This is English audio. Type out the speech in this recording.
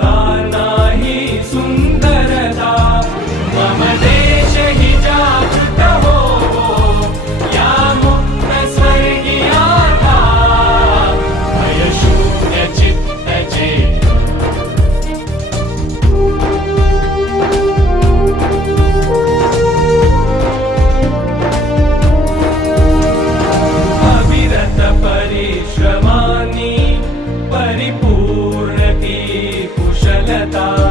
ताना ही सुन stars.